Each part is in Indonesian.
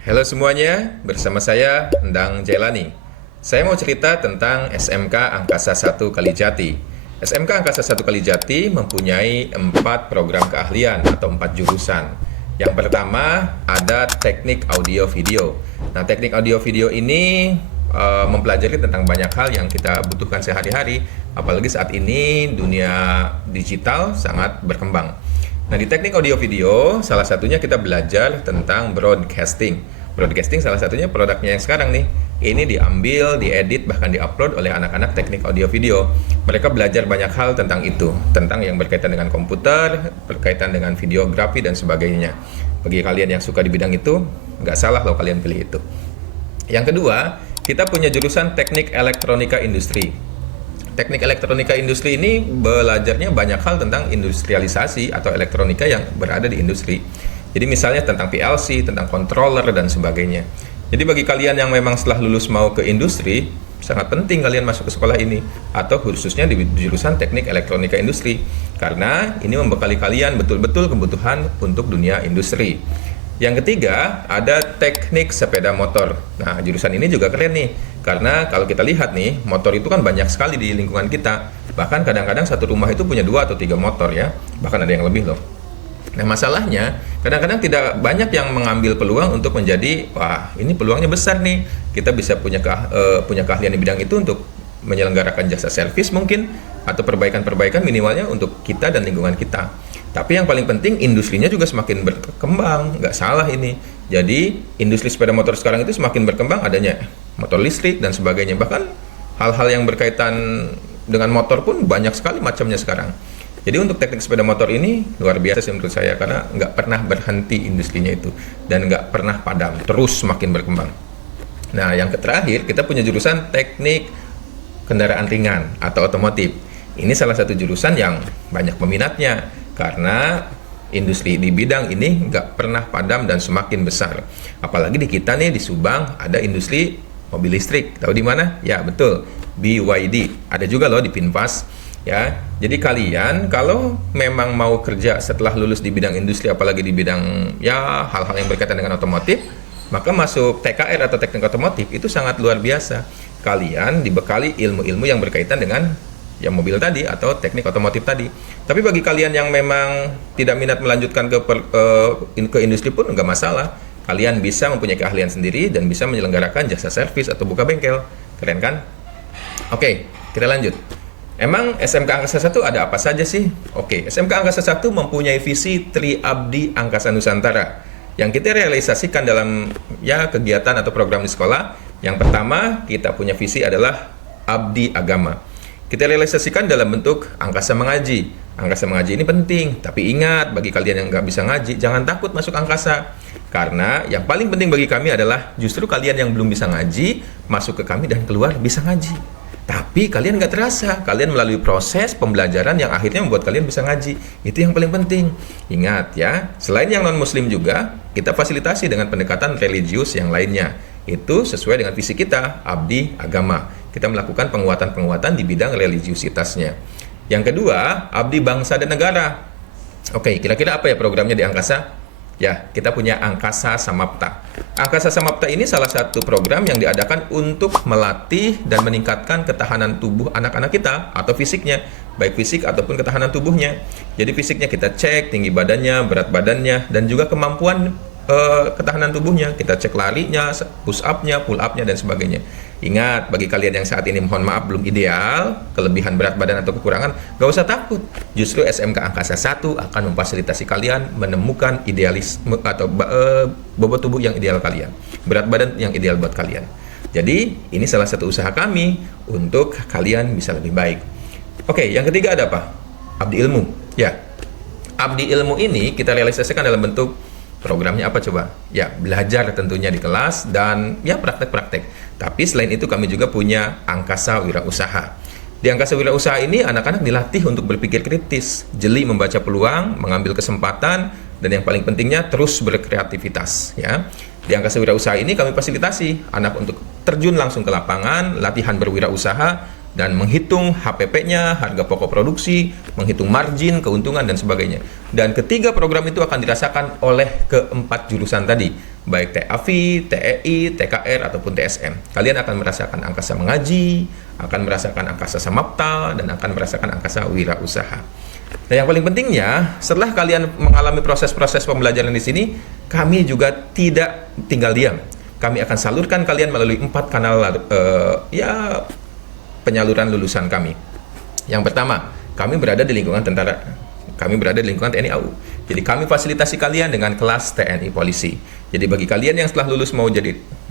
Halo semuanya, bersama saya Endang Jailani. Saya mau cerita tentang SMK Angkasa 1 Kalijati. SMK Angkasa 1 Kalijati mempunyai 4 program keahlian atau 4 jurusan. Yang pertama ada teknik audio video. Nah, teknik audio video ini mempelajari tentang banyak hal yang kita butuhkan sehari-hari, apalagi saat ini dunia digital sangat berkembang. Nah, di teknik audio video, salah satunya kita belajar tentang broadcasting. Broadcasting salah satunya produknya yang sekarang nih. Ini diambil, diedit, bahkan diupload oleh anak-anak teknik audio video. Mereka belajar banyak hal tentang itu, tentang yang berkaitan dengan komputer, berkaitan dengan videografi, dan sebagainya. Bagi kalian yang suka di bidang itu, nggak salah loh kalian pilih itu. Yang kedua, kita punya jurusan teknik elektronika industri. Teknik elektronika industri ini belajarnya banyak hal tentang industrialisasi atau elektronika yang berada di industri. Jadi misalnya tentang PLC, tentang controller, dan sebagainya. Jadi bagi kalian yang memang setelah lulus mau ke industri, sangat penting kalian masuk ke sekolah ini, atau khususnya di jurusan teknik elektronika industri. Karena ini membekali kalian betul-betul kebutuhan untuk dunia industri. Yang ketiga, ada teknik sepeda motor. Nah, jurusan ini juga keren nih. Karena kalau kita lihat nih, motor itu kan banyak sekali di lingkungan kita. Bahkan kadang-kadang satu rumah itu punya 2 atau 3 motor ya. Bahkan ada yang lebih loh. Nah, masalahnya kadang-kadang tidak banyak yang mengambil peluang untuk menjadi, wah ini peluangnya besar nih. Kita bisa punya keahlian di bidang itu untuk menyelenggarakan jasa servis mungkin, atau perbaikan-perbaikan minimalnya untuk kita dan lingkungan kita. Tapi yang paling penting industrinya juga semakin berkembang, nggak salah ini. Jadi industri sepeda motor sekarang itu semakin berkembang, adanya motor listrik dan sebagainya. Bahkan hal-hal yang berkaitan dengan motor pun banyak sekali macamnya sekarang. Jadi untuk teknik sepeda motor ini luar biasa sih menurut saya, karena nggak pernah berhenti industrinya itu dan nggak pernah padam, terus semakin berkembang. Nah, yang terakhir kita punya jurusan teknik kendaraan ringan atau otomotif. Ini salah satu jurusan yang banyak peminatnya karena industri di bidang ini nggak pernah padam dan semakin besar. Apalagi di kita nih di Subang ada industri mobil listrik. Tahu di mana? Ya betul, BYD. Ada juga loh di Pinpas. Ya, jadi kalian kalau memang mau kerja setelah lulus di bidang industri, apalagi di bidang ya hal-hal yang berkaitan dengan otomotif, maka masuk TKR atau teknik otomotif itu sangat luar biasa. Kalian dibekali ilmu-ilmu yang berkaitan dengan ya mobil tadi atau teknik otomotif tadi. Tapi bagi kalian yang memang tidak minat melanjutkan ke industri pun nggak masalah. Kalian bisa mempunyai keahlian sendiri dan bisa menyelenggarakan jasa servis atau buka bengkel. Keren kan? Oke, kita lanjut. Emang SMK Angkasa 1 ada apa saja sih? Oke, SMK Angkasa 1 mempunyai visi Tri Abdi Angkasa Nusantara yang kita realisasikan dalam ya kegiatan atau program di sekolah. Yang pertama, kita punya visi adalah Abdi Agama. Kita realisasikan dalam bentuk angkasa mengaji. Angkasa mengaji ini penting, tapi ingat bagi kalian yang nggak bisa ngaji, jangan takut masuk angkasa. Karena yang paling penting bagi kami adalah justru kalian yang belum bisa ngaji, masuk ke kami dan keluar bisa ngaji. Tapi kalian nggak terasa, kalian melalui proses pembelajaran yang akhirnya membuat kalian bisa ngaji. Itu yang paling penting. Ingat ya, selain yang non-muslim juga, kita fasilitasi dengan pendekatan religius yang lainnya. Itu sesuai dengan visi kita, Abdi Agama. Kita melakukan penguatan-penguatan di bidang religiusitasnya. Yang kedua, Abdi Bangsa dan Negara. Oke, kira-kira apa ya programnya di Angkasa? Ya, kita punya Angkasa Samapta. Angkasa Samapta ini salah satu program yang diadakan untuk melatih dan meningkatkan ketahanan tubuh anak-anak kita atau fisiknya, baik fisik ataupun ketahanan tubuhnya. Jadi fisiknya kita cek tinggi badannya, berat badannya, dan juga kemampuan ketahanan tubuhnya. Kita cek larinya, push up-nya, pull up-nya, dan sebagainya. Ingat, bagi kalian yang saat ini mohon maaf belum ideal, kelebihan berat badan atau kekurangan, gak usah takut. Justru SMK Angkasa 1 akan memfasilitasi kalian menemukan idealisme atau bobot tubuh yang ideal kalian, berat badan yang ideal buat kalian. Jadi, ini salah satu usaha kami untuk kalian bisa lebih baik. Oke, yang ketiga ada apa? Abdi Ilmu. Ya, Abdi Ilmu ini kita realisasikan dalam bentuk programnya apa coba? Ya, belajar tentunya di kelas dan ya praktek-praktek. Tapi selain itu kami juga punya Angkasa Wirausaha. Di Angkasa Wirausaha ini anak-anak dilatih untuk berpikir kritis, jeli membaca peluang, mengambil kesempatan, dan yang paling pentingnya terus berkreativitas ya. Di Angkasa Wirausaha ini kami fasilitasi anak untuk terjun langsung ke lapangan, latihan berwirausaha, dan menghitung HPP-nya, harga pokok produksi, menghitung margin, keuntungan, dan sebagainya. Dan ketiga program itu akan dirasakan oleh keempat jurusan tadi, baik TAV, TEI, TKR, ataupun TSM. Kalian akan merasakan angkasa mengaji, akan merasakan angkasa samapta, dan akan merasakan angkasa wirausaha. Nah, yang paling pentingnya, setelah kalian mengalami proses-proses pembelajaran di sini, kami juga tidak tinggal diam. Kami akan salurkan kalian melalui 4 kanal penyaluran lulusan kami. Yang pertama, kami berada di lingkungan tentara. Kami berada di lingkungan TNI AU. Jadi kami fasilitasi kalian dengan kelas TNI Polisi. Jadi bagi kalian yang setelah lulus mau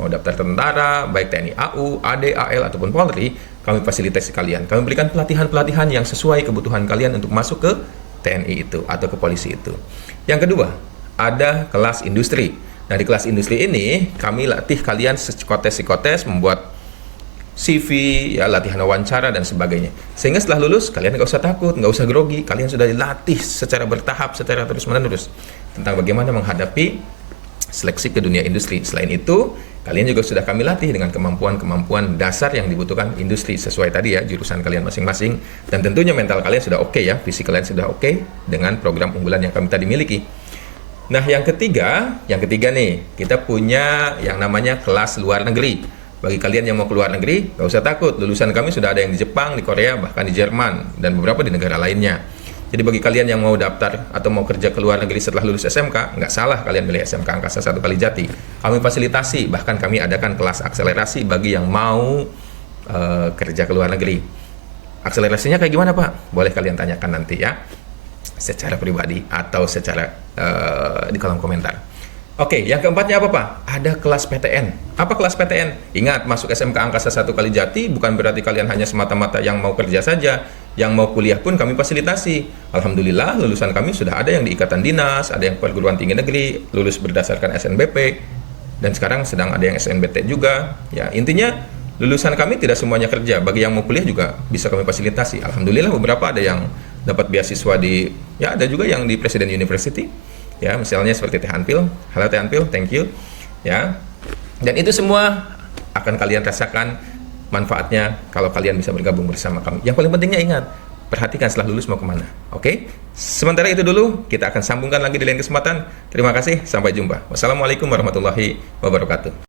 daftar tentara, baik TNI AU, AD, AL ataupun Polri, kami fasilitasi kalian. Kami berikan pelatihan-pelatihan yang sesuai kebutuhan kalian untuk masuk ke TNI itu atau ke polisi itu. Yang kedua, ada kelas industri. Nah, di kelas industri ini kami latih kalian psikotes membuat CV, ya, latihan wawancara dan sebagainya. Sehingga setelah lulus kalian nggak usah takut, nggak usah grogi, kalian sudah dilatih secara bertahap, secara terus-menerus tentang bagaimana menghadapi seleksi ke dunia industri. Selain itu, kalian juga sudah kami latih dengan kemampuan-kemampuan dasar yang dibutuhkan industri sesuai tadi ya jurusan kalian masing-masing, dan tentunya mental kalian sudah oke ya, fisik kalian sudah oke dengan program unggulan yang kami tadi miliki. Nah, yang ketiga nih, kita punya yang namanya kelas luar negeri. Bagi kalian yang mau keluar negeri, gak usah takut. Lulusan kami sudah ada yang di Jepang, di Korea, bahkan di Jerman, dan beberapa di negara lainnya. Jadi bagi kalian yang mau daftar atau mau kerja ke luar negeri setelah lulus SMK, nggak salah kalian pilih SMK Angkasa 1 Kalijati. Kami fasilitasi, bahkan kami adakan kelas akselerasi bagi yang mau kerja ke luar negeri. Akselerasinya kayak gimana, Pak? Boleh kalian tanyakan nanti ya, secara pribadi atau secara di kolom komentar. Oke, yang keempatnya apa, Pak? Ada kelas PTN. Apa kelas PTN? Ingat, masuk SMK Angkasa 1 Kalijati bukan berarti kalian hanya semata-mata yang mau kerja saja. Yang mau kuliah pun kami fasilitasi. Alhamdulillah, lulusan kami sudah ada yang di Ikatan Dinas, ada yang perguruan tinggi negeri, lulus berdasarkan SNBP, dan sekarang sedang ada yang SNBT juga. Ya, intinya lulusan kami tidak semuanya kerja. Bagi yang mau kuliah juga bisa kami fasilitasi. Alhamdulillah, beberapa ada yang dapat beasiswa ada juga yang di Presiden University. Ya, misalnya seperti Teh Anpil. Halo Teh Anpil, thank you. Ya. Dan itu semua akan kalian rasakan manfaatnya kalau kalian bisa bergabung bersama kami. Yang paling pentingnya ingat, perhatikan setelah lulus mau kemana. Oke? Sementara itu dulu, kita akan sambungkan lagi di lain kesempatan. Terima kasih, sampai jumpa. Wassalamualaikum warahmatullahi wabarakatuh.